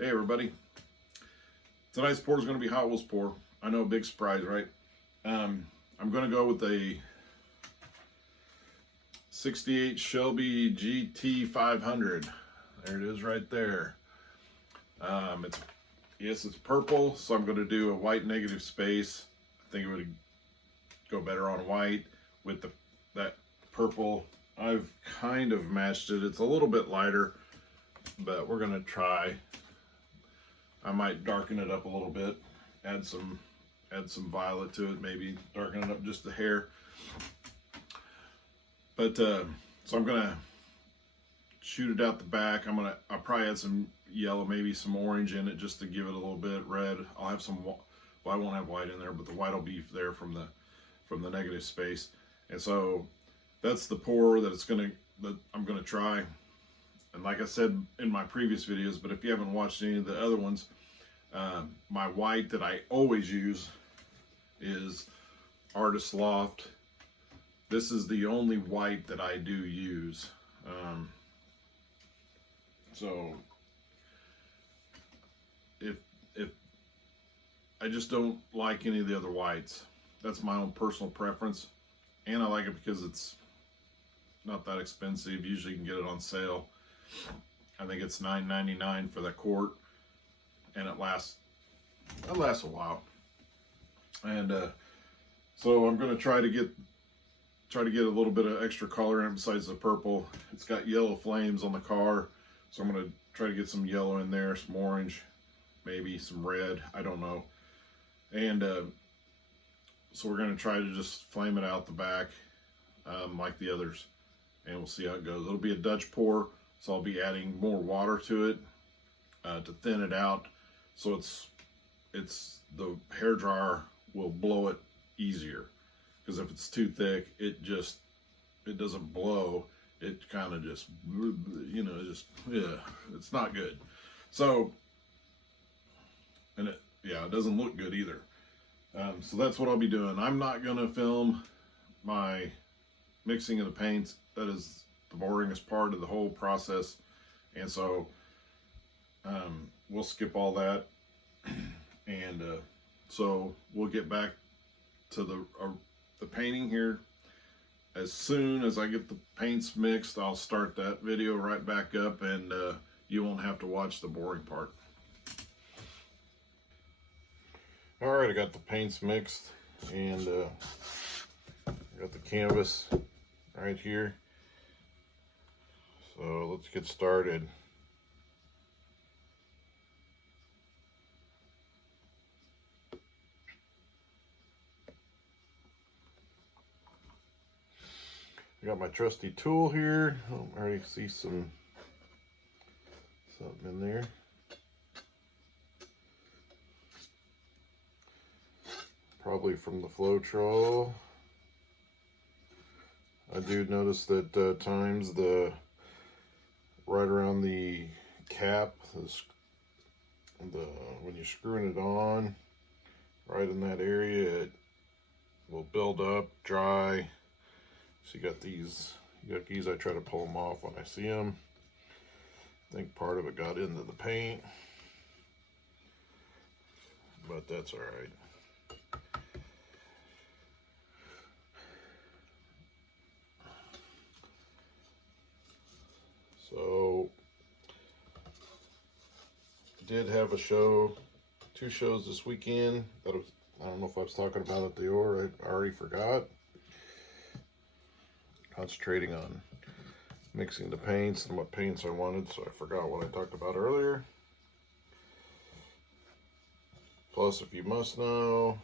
Hey everybody, tonight's pour is going to be Hot Wheels pour. I know, big surprise, right? I'm going to go with a 68 Shelby GT500. There it is right there. It's purple, so I'm going to do a white negative space. I think it would go better on white with that purple. I've kind of matched it. It's a little bit lighter, but we're going to try. I might darken it up a little bit, add some violet to it, maybe darken it up just a hair. But so I'm gonna shoot it out the back. I'll probably add some yellow, maybe some orange in it just to give it a little bit red. I'll have some, well, I won't have white in there, but the white will be there from the negative space. And so that's the pour that I'm gonna try. And like I said in my previous videos, but if you haven't watched any of the other ones, my white that I always use is Artist Loft. This is the only white that I do use. So if I just don't like any of the other whites. That's my own personal preference. And I like it because it's not that expensive. Usually you can get it on sale. I think it's $9.99 for the quart, and it lasts a while. And so I'm going to try to get a little bit of extra color in besides the purple. It's got yellow flames on the car, so I'm going to try to get some yellow in there, some orange, maybe some red, I don't know. And so we're going to try to just flame it out the back like the others, and we'll see how it goes. It'll be a Dutch pour, so I'll be adding more water to it to thin it out, so it's the hair dryer will blow it easier, because if it's too thick, it doesn't blow. It kind of just, it's not good. So, and it doesn't look good either. So that's what I'll be doing. I'm not gonna film my mixing of the paints. That is the boringest part of the whole process, and so we'll skip all that. And so we'll get back to the painting here. As soon as I get the paints mixed, I'll start that video right back up, and you won't have to watch the boring part. All right, I got the paints mixed, and I got the canvas right here. So let's get started. I got my trusty tool here. Oh, I already see something in there. Probably from the Floetrol. I do notice that times right around the cap, when you're screwing it on, right in that area, it will build up, dry. So you got these, I try to pull them off when I see them. I think part of it got into the paint, but that's all right. So, did have a show, 2 shows this weekend. I don't know if I was talking about it or I already forgot. Concentrating on mixing the paints and what paints I wanted, so I forgot what I talked about earlier. Plus, if you must know,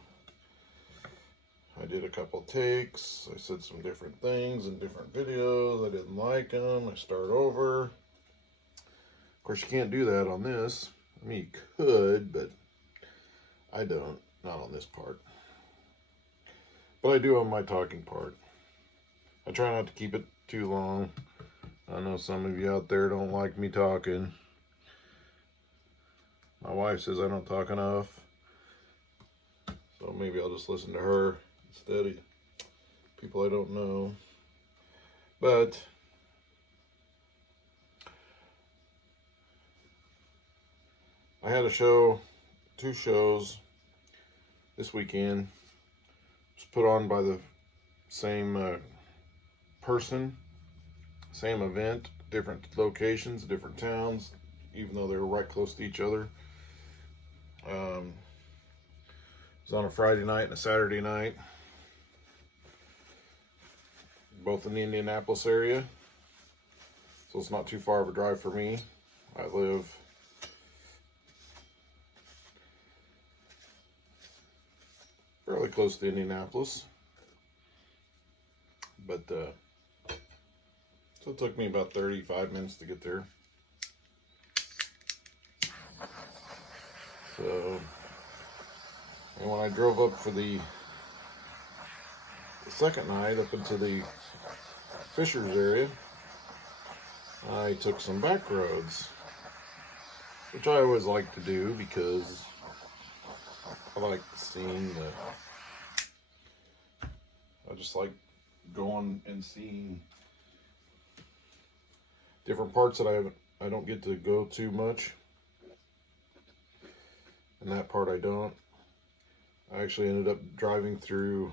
I did a couple takes. I said some different things in different videos. I didn't like them. I start over. Of course, you can't do that on this. I mean, you could, but I don't. Not on this part. But I do on my talking part. I try not to keep it too long. I know some of you out there don't like me talking. My wife says I don't talk enough. So maybe I'll just listen to her instead of people I don't know. But I had two shows this weekend. It was put on by the same person, same event, different locations, different towns, even though they were right close to each other. It was on a Friday night and a Saturday night, both in the Indianapolis area, so it's not too far of a drive for me. I live fairly close to Indianapolis, but so it took me about 35 minutes to get there. So, and when I drove up for the second night up into the Fishers area, I took some back roads, which I always like to do because I like seeing I just like going and seeing different parts that I don't get to go to much, and that part I don't. I actually ended up driving through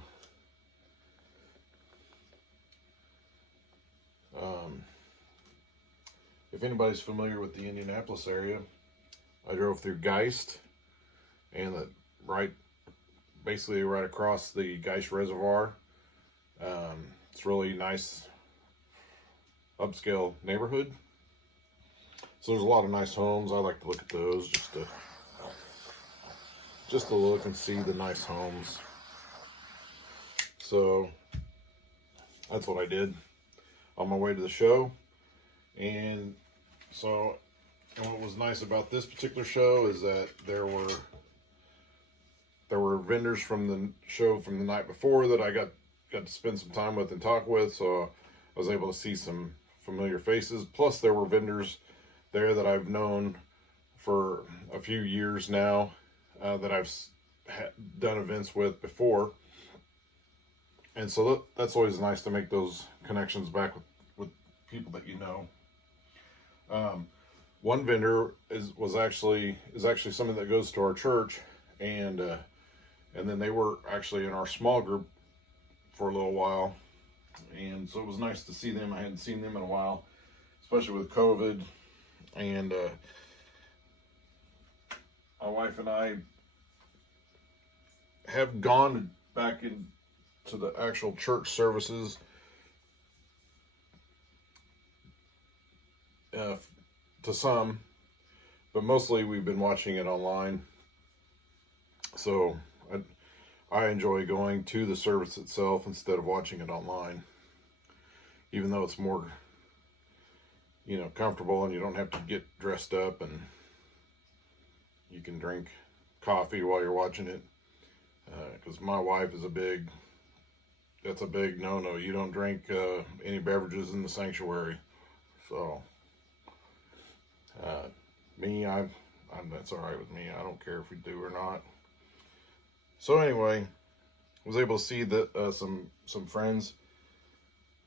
if anybody's familiar with the Indianapolis area, I drove through Geist, and basically right across the Geist Reservoir. It's really nice upscale neighborhood. So there's a lot of nice homes. I like to look at those just to look and see the nice homes. So that's what I did on my way to the show. And what was nice about this particular show is that there were vendors from the show from the night before that I got to spend some time with and talk with, so I was able to see some familiar faces. Plus there were vendors there that I've known for a few years now, that I've done events with before, and so that's always nice to make those connections back with people that you know. One vendor is actually somebody that goes to our church, and then they were actually in our small group for a little while, and so it was nice to see them. I hadn't seen them in a while, especially with COVID, and my wife and I have gone back into the actual church services to some, but mostly we've been watching it online. So I enjoy going to the service itself instead of watching it online, even though it's more, comfortable, and you don't have to get dressed up, and you can drink coffee while you're watching it. Because my wife is that's a big no-no. You don't drink any beverages in the sanctuary. So that's all right with me. I don't care if we do or not. So anyway, I was able to see some friends,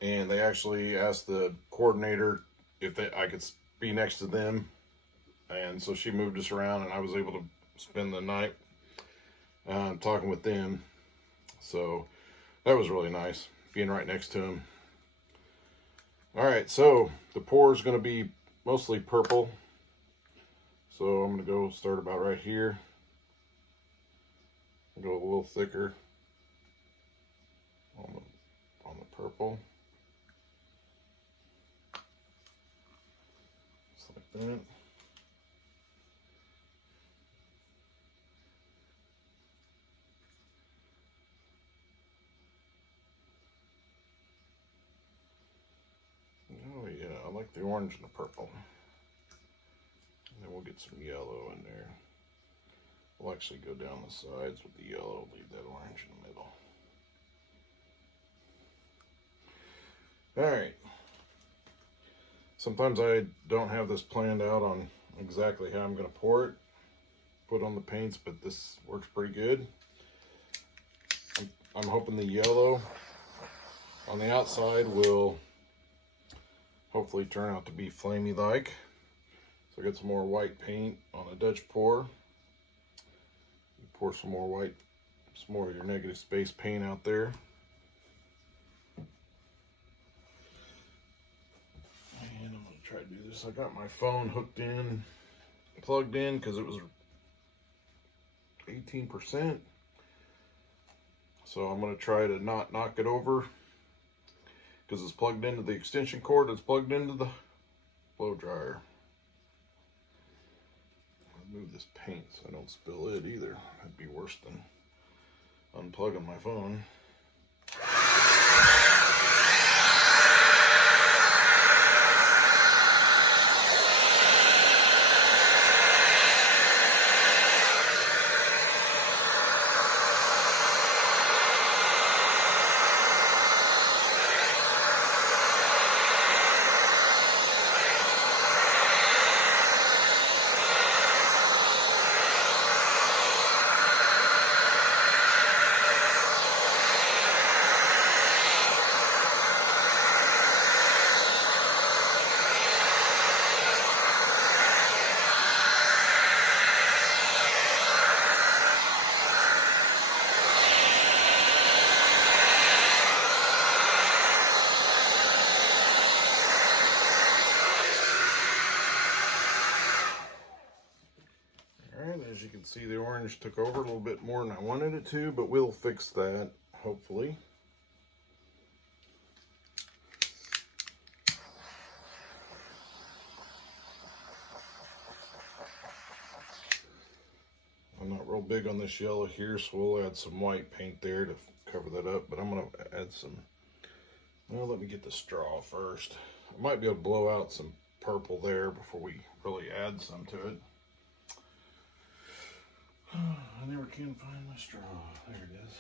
and they actually asked the coordinator if I could be next to them, and so she moved us around, and I was able to spend the night talking with them. So that was really nice, being right next to them. All right, so the pour is going to be mostly purple. So I'm going to go start about right here. Go a little thicker on the purple. Just like that. Oh yeah, I like the orange and the purple. And then we'll get some yellow in there. We'll actually go down the sides with the yellow, leave that orange in the middle. Alright. Sometimes I don't have this planned out on exactly how I'm going to pour it, put on the paints, but this works pretty good. I'm hoping the yellow on the outside will hopefully turn out to be flamey like. So I got some more white paint on a Dutch pour. You pour some more of your negative space paint out there. And I'm gonna try to do this. I got my phone hooked in, plugged in, because it was 18%. So I'm gonna try to not knock it over, because it's plugged into the extension cord. It's plugged into the blow dryer. Move this paint so I don't spill it either. That'd be worse than unplugging my phone. As you can see, the orange took over a little bit more than I wanted it to, but we'll fix that, hopefully. I'm not real big on this yellow here, so we'll add some white paint there to cover that up, but I'm going to add some, well, let me get the straw first. I might be able to blow out some purple there before we really add some to it. I never can find my straw. There it is.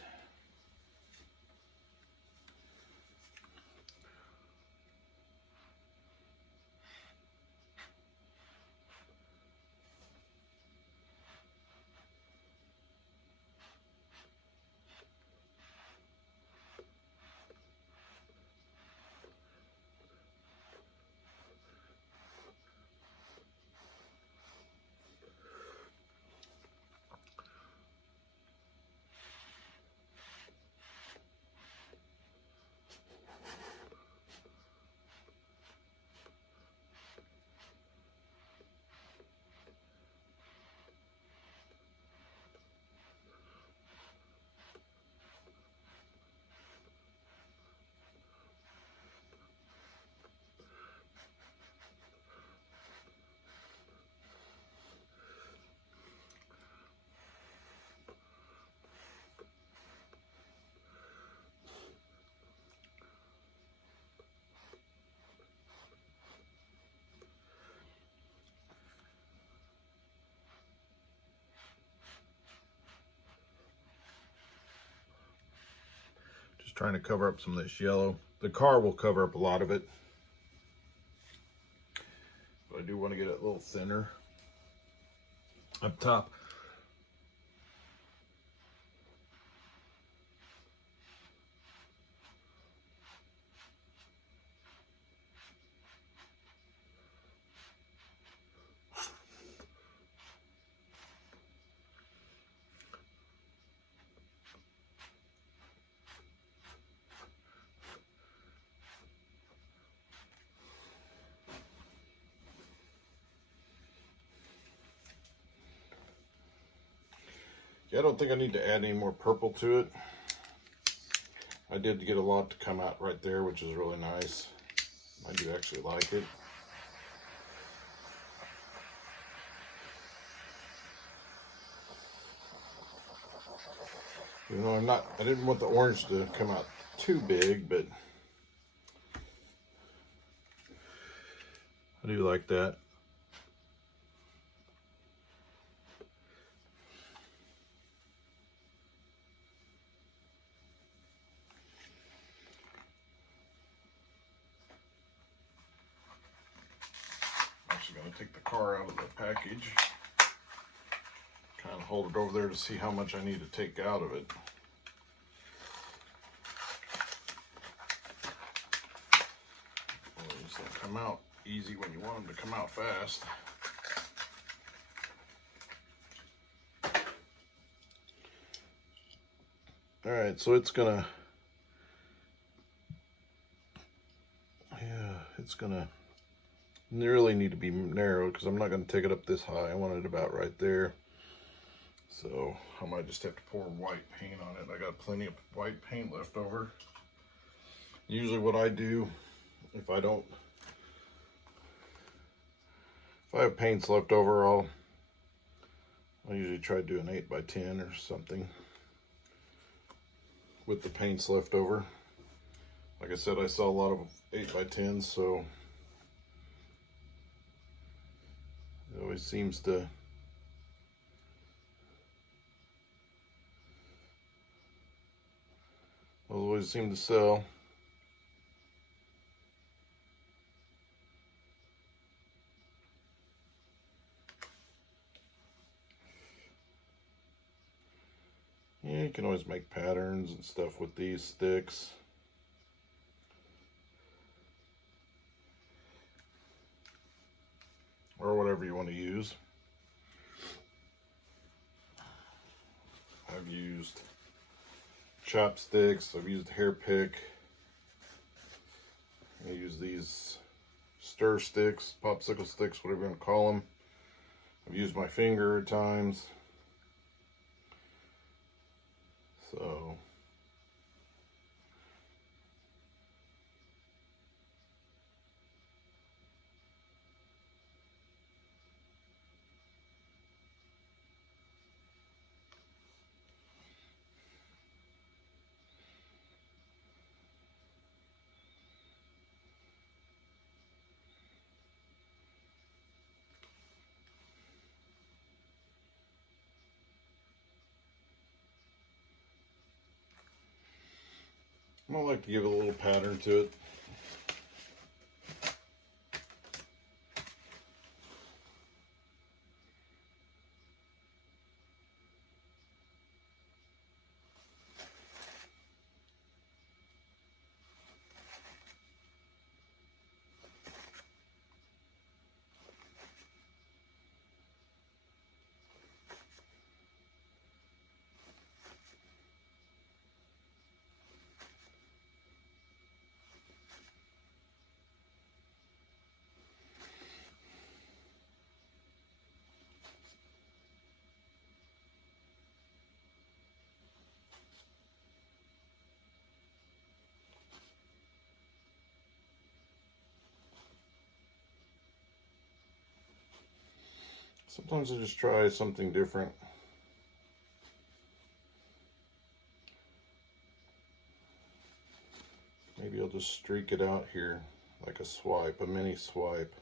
Trying to cover up some of this yellow. The car will cover up a lot of it, but I do want to get it a little thinner up top. I don't think I need to add any more purple to it. I did get a lot to come out right there, which is really nice. I do actually like it. You know, I didn't want the orange to come out too big, but I do like that. Going to take the car out of the package, kind of hold it over there to see how much I need to take out of it. Well, these don't come out easy when you want them to come out fast. All right, so it's gonna really need to be narrow because I'm not gonna take it up this high. I want it about right there. So I might just have to pour white paint on it. I got plenty of white paint left over. Usually what I do, if I have paints left over, I'll usually try to do an 8x10 or something with the paints left over. Like I said, I saw a lot of 8x10s, so it always seems to sell. Yeah, you can always make patterns and stuff with these sticks. Or whatever you want to use. I've used chopsticks, I've used a hair pick, I use these stir sticks, popsicle sticks, whatever you want to call them. I've used my finger at times. So I like to give it a little pattern to it. Sometimes I just try something different. Maybe I'll just streak it out here like a swipe, a mini swipe.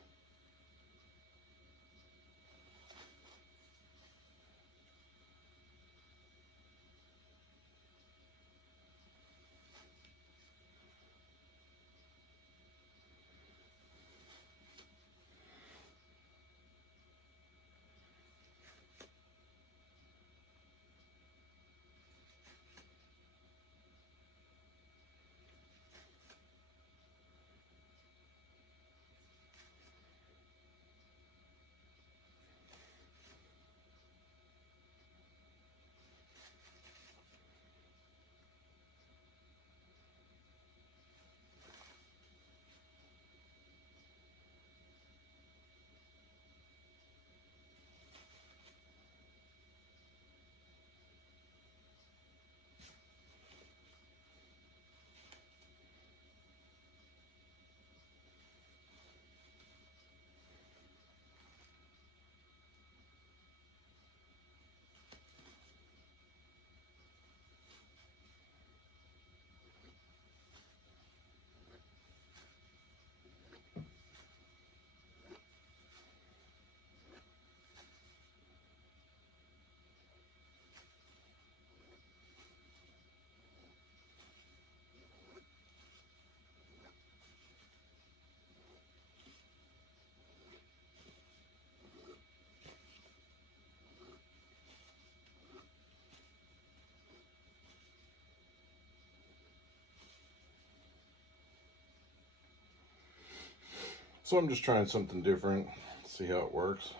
So I'm just trying something different, see how it works.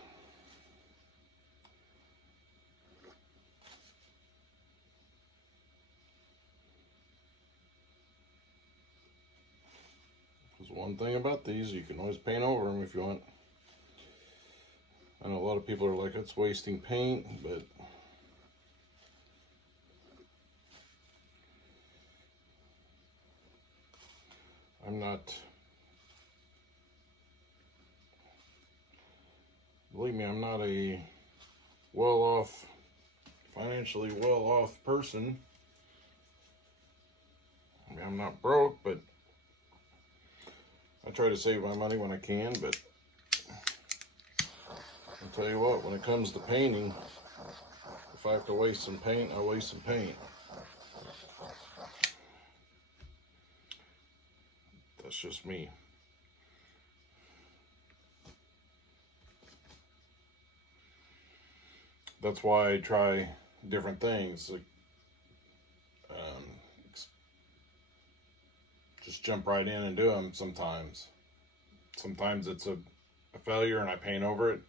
one thing about these, you can always paint over them if you want. I know a lot of people are like, it's wasting paint, but I'm not. Believe me, I'm not a well-off, financially well-off person. I mean, I'm not broke, but I try to save my money when I can. But I'll tell you what, when it comes to painting, if I have to waste some paint, I waste some paint. That's just me. That's why I try different things, like just jump right in and do them sometimes. Sometimes it's a failure and I paint over it.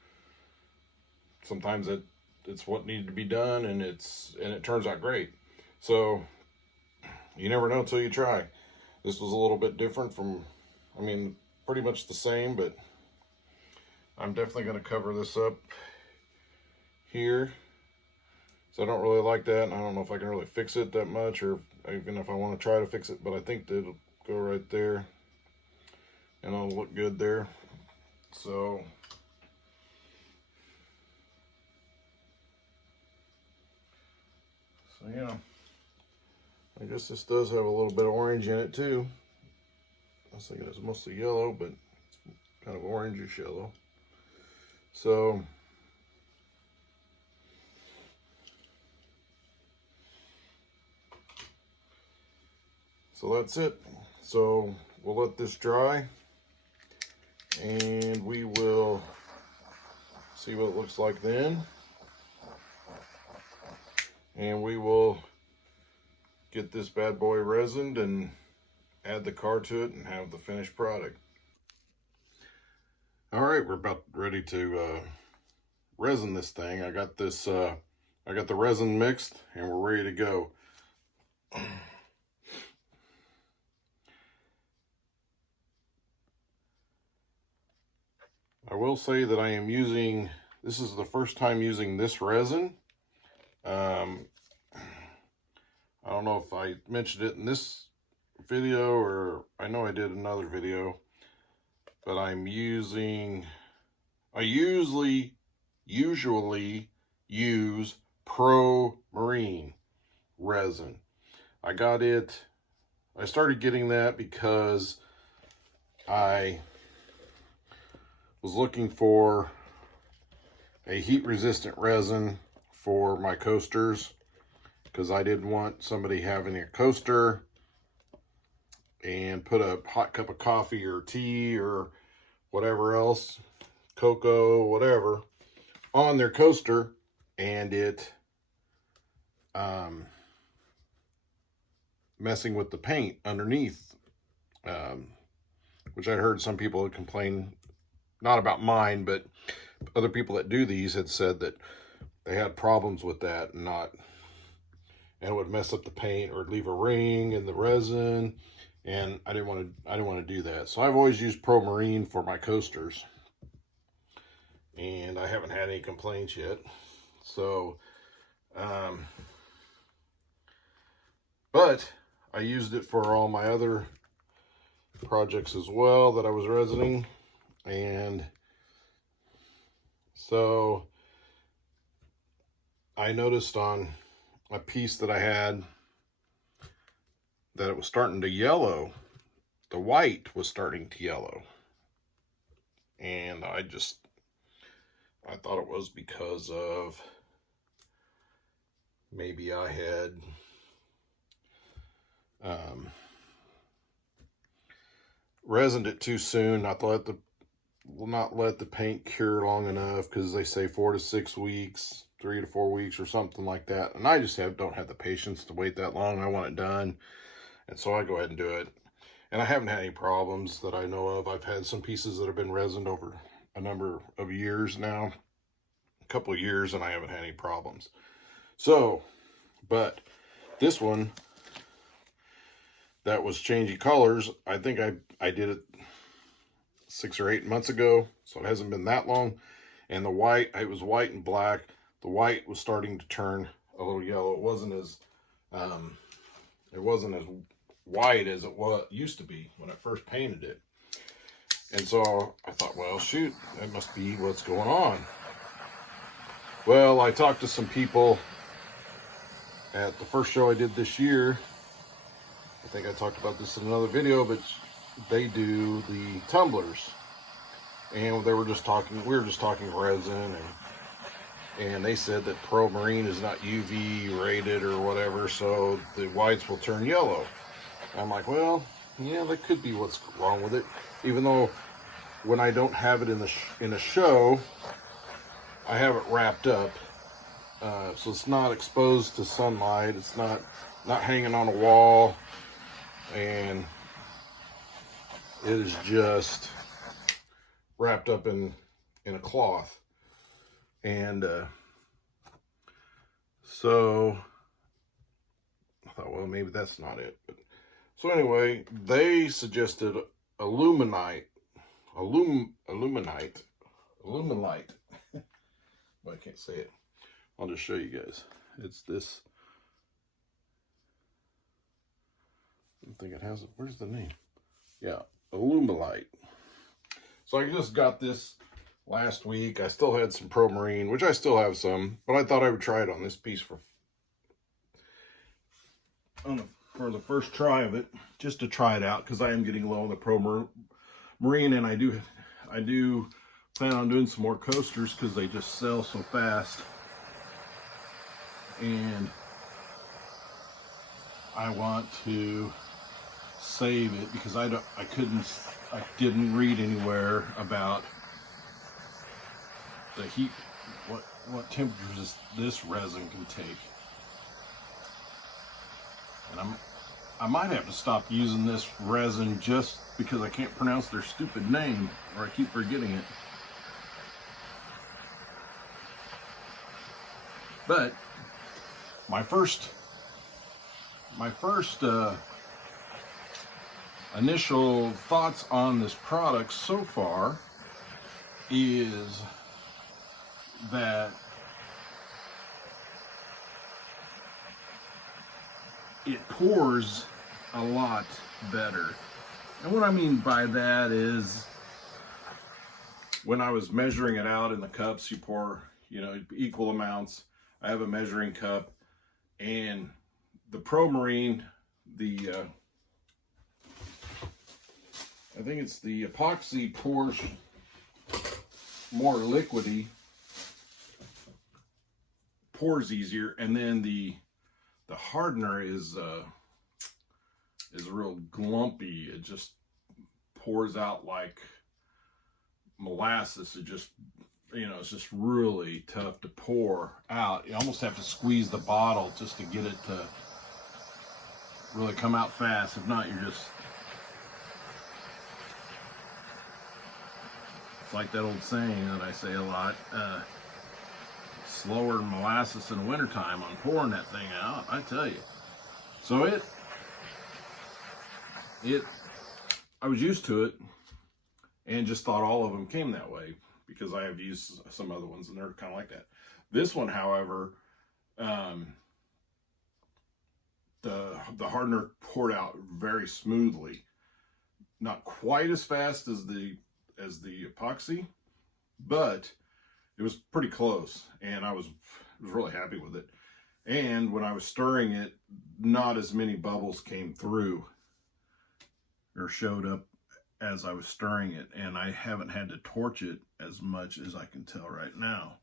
Sometimes it's what needed to be done and it turns out great. So you never know until you try. This was a little bit different from, I mean, pretty much the same, but I'm definitely going to cover this up here. So I don't really like that, and I don't know if I can really fix it that much, or even if I want to try to fix it, but I think that it'll go right there, and it'll look good there. So yeah, I guess this does have a little bit of orange in it too. I was thinking it's mostly yellow, but it's kind of orangish yellow. So that's it. So we'll let this dry and we will see what it looks like then. And we will get this bad boy resined and add the car to it and have the finished product. All right, we're about ready to resin this thing. I got this, I got the resin mixed and we're ready to go. I will say that I am using, this is the first time using this resin. I don't know if I mentioned it in this video or I know I did another video, but I'm using, I usually use Pro Marine resin. I started getting that because I was looking for a heat resistant resin for my coasters because I didn't want somebody having a coaster and put a hot cup of coffee or tea or whatever else, cocoa, whatever, on their coaster and it messing with the paint underneath, which I heard some people would complain, not about mine, but other people that do these had said that they had problems with that and it would mess up the paint or leave a ring in the resin, and I didn't want to do that. So I've always used Pro Marine for my coasters, and I haven't had any complaints yet. So, but I used it for all my other projects as well that I was resining, and so I noticed on a piece that I had that it was starting to yellow. The white was starting to yellow. And I thought it was because of maybe I had resined it too soon, not let the paint cure long enough, because they say 4 to 6 weeks, 3 to 4 weeks or something like that, and I just don't have the patience to wait that long. I want it done, and so I go ahead and do it, and I haven't had any problems that I know of. I've had some pieces that have been resined over a number of years now, a couple of years, and I haven't had any problems. So, but this one that was changing colors. I think I did it 6 or 8 months ago, so it hasn't been that long. And the white, it was white and black. The white was starting to turn a little yellow. It wasn't as white as it used to be when I first painted it. And so I thought, well, shoot, that must be what's going on. Well, I talked to some people at the first show I did this year. I think I talked about this in another video, but they do the tumblers. And they were just talking, we were just talking resin, and they said that Pro Marine is not UV rated or whatever, so the whites will turn yellow. I'm like, well, yeah, that could be what's wrong with it. Even though when I don't have it in a show, I have it wrapped up, so it's not exposed to sunlight. It's not hanging on a wall, and it is just wrapped up in a cloth. And so I thought, well, maybe that's not it. But so anyway, they suggested aluminite. Well, I can't say it. I'll just show you guys. It's this. I don't think it has it. Where's the name? Yeah, Alumalite. So I just got this last week. I still had some Pro Marine, which I still have some, but I thought I would try it on this piece for the first try of it, just to try it out, because I am getting low on the Pro Marine, and I do plan on doing some more coasters because they just sell so fast, and I want to save it because I didn't read anywhere about the heat, what temperatures this resin can take. And I might have to stop using this resin just because I can't pronounce their stupid name, or I keep forgetting it. But my first initial thoughts on this product so far is that it pours a lot better. And what I mean by that is, when I was measuring it out in the cups, you pour, equal amounts. I have a measuring cup, and the Pro Marine, I think it's the epoxy pours more liquidy, pours easier, and then the hardener is real glumpy. It just pours out like molasses. It just, it's just really tough to pour out. You almost have to squeeze the bottle just to get it to really come out fast. If not, it's like that old saying that I say a lot, slower than molasses in the wintertime on pouring that thing out, I tell you. So I was used to it and just thought all of them came that way, because I have used some other ones and they're kind of like that. This one, however, the hardener poured out very smoothly, not quite as fast as the epoxy, but it was pretty close, and I was really happy with it. And when I was stirring it, not as many bubbles came through or showed up as I was stirring it, and I haven't had to torch it as much as I can tell right now.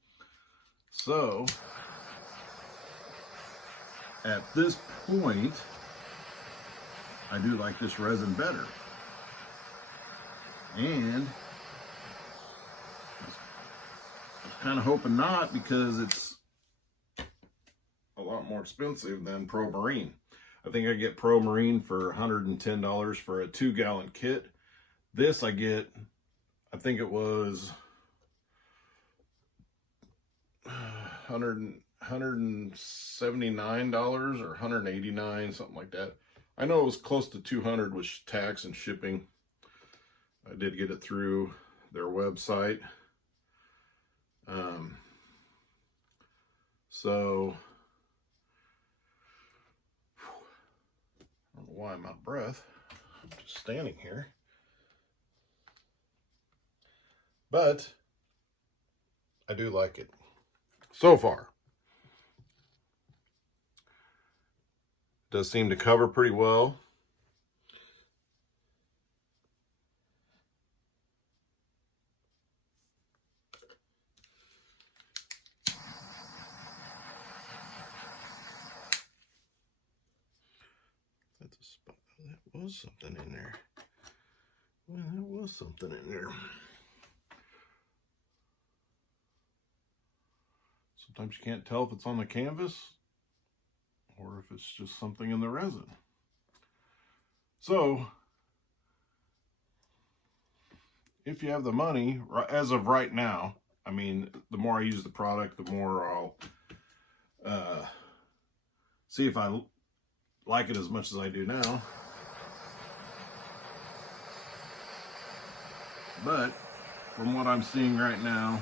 So at this point, I do like this resin better. And I was kind of hoping not, because it's a lot more expensive than Pro Marine. I think I get Pro Marine for $110 for a 2-gallon kit. This I get, I think it was $179 or $189, something like that. I know it was close to 200 with tax and shipping. I did get it through their website. So I don't know why I'm out of breath. I'm just standing here. But I do like it so far. Does seem to cover pretty well. That's a spot. That was something in there. Well, there was something in there. Sometimes you can't tell if it's on the canvas or if it's just something in the resin. So, if you have the money, as of right now, I mean, the more I use the product, the more I'll see if I like it as much as I do now. But from what I'm seeing right now,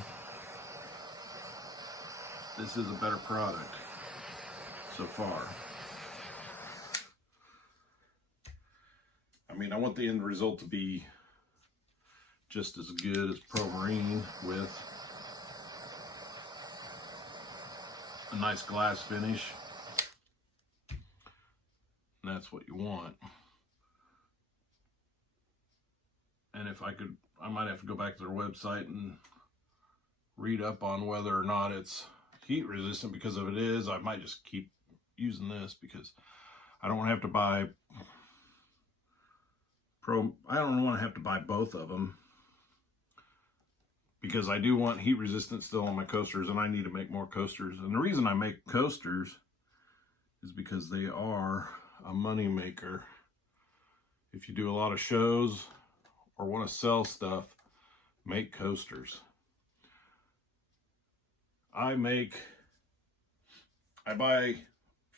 this is a better product so far. I mean, I want the end result to be just as good as Pro Marine with a nice glass finish. And that's what you want. And if I could, I might have to go back to their website and read up on whether or not it's heat resistant, because if it is, I might just keep using this, because I don't want to have to buy I don't want to have to buy both of them, because I do want heat resistance still on my coasters, and I need to make more coasters. And the reason I make coasters is because they are a money maker. If you do a lot of shows or want to sell stuff, make coasters. I buy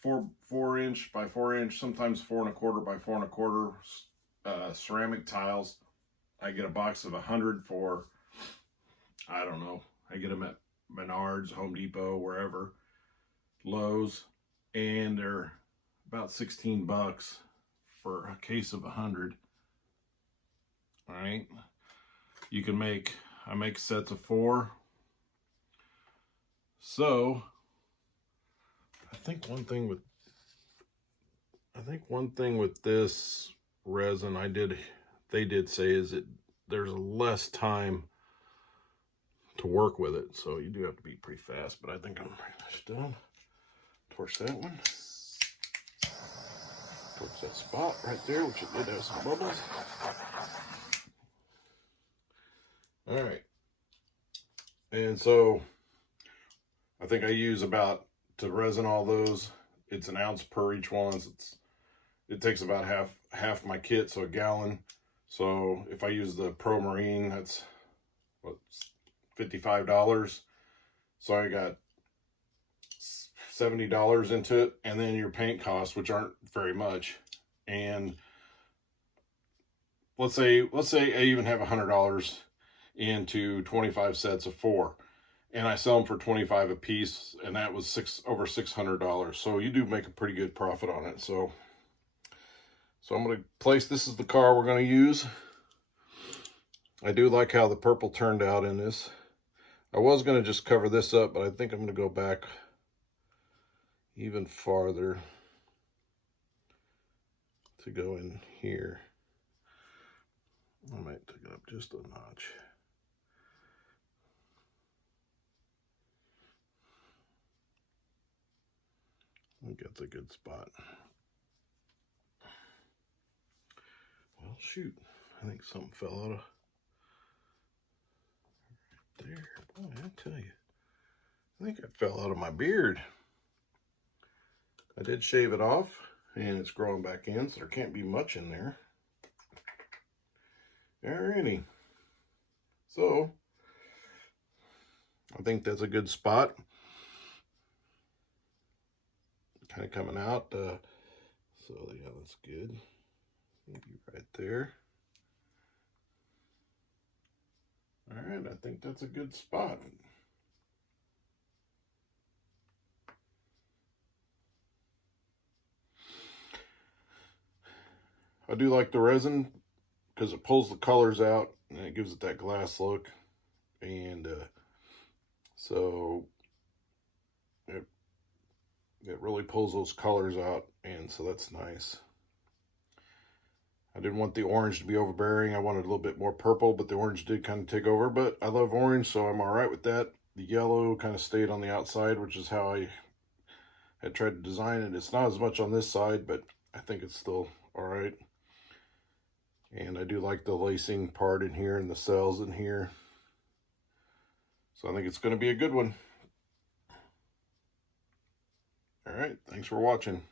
4-inch by 4-inch, sometimes 4¼ by 4¼ ceramic tiles. I get a box of 100 for, I don't know, I get them at Menards, Home Depot, wherever, Lowe's, and they're about 16 bucks for a case of 100. All right, you can I make sets of 4. So I think one thing with this resin they did say is that there's less time to work with it, so you do have to be pretty fast. But I think I'm pretty much done. Torch that one. Torch that spot right there, which it did have some bubbles. All right, and so I think I use about, to resin all those, it's an ounce per each one. It takes about half my kit, so a gallon. So if I use the Pro Marine, that's what, $55. So I got $70 into it, and then your paint costs, which aren't very much. And let's say I even have $100 into 25 sets of 4, and I sell them for $25 a piece, and that was over $600. So you do make a pretty good profit on it. So I'm going to place, this is the car we're going to use. I do like how the purple turned out in this. I was going to just cover this up, but I think I'm going to go back even farther to go in here. I might take it up just a notch. I think that's a good spot. Well, shoot. I think something fell out of there. Boy, I tell you. I think it fell out of my beard. I did shave it off, and it's growing back in, so there can't be much in there. Alrighty. So, I think that's a good spot. Kind of coming out. So yeah, that's good. Maybe right there. All right, I think that's a good spot. I do like the resin because it pulls the colors out and it gives it that glass look. And so it really pulls those colors out, and so that's nice. I didn't want the orange to be overbearing. I wanted a little bit more purple, but the orange did kind of take over. But I love orange, so I'm all right with that. The yellow kind of stayed on the outside, which is how I had tried to design it. It's not as much on this side, but I think it's still all right. And I do like the lacing part in here and the cells in here. So I think it's going to be a good one. All right, thanks for watching.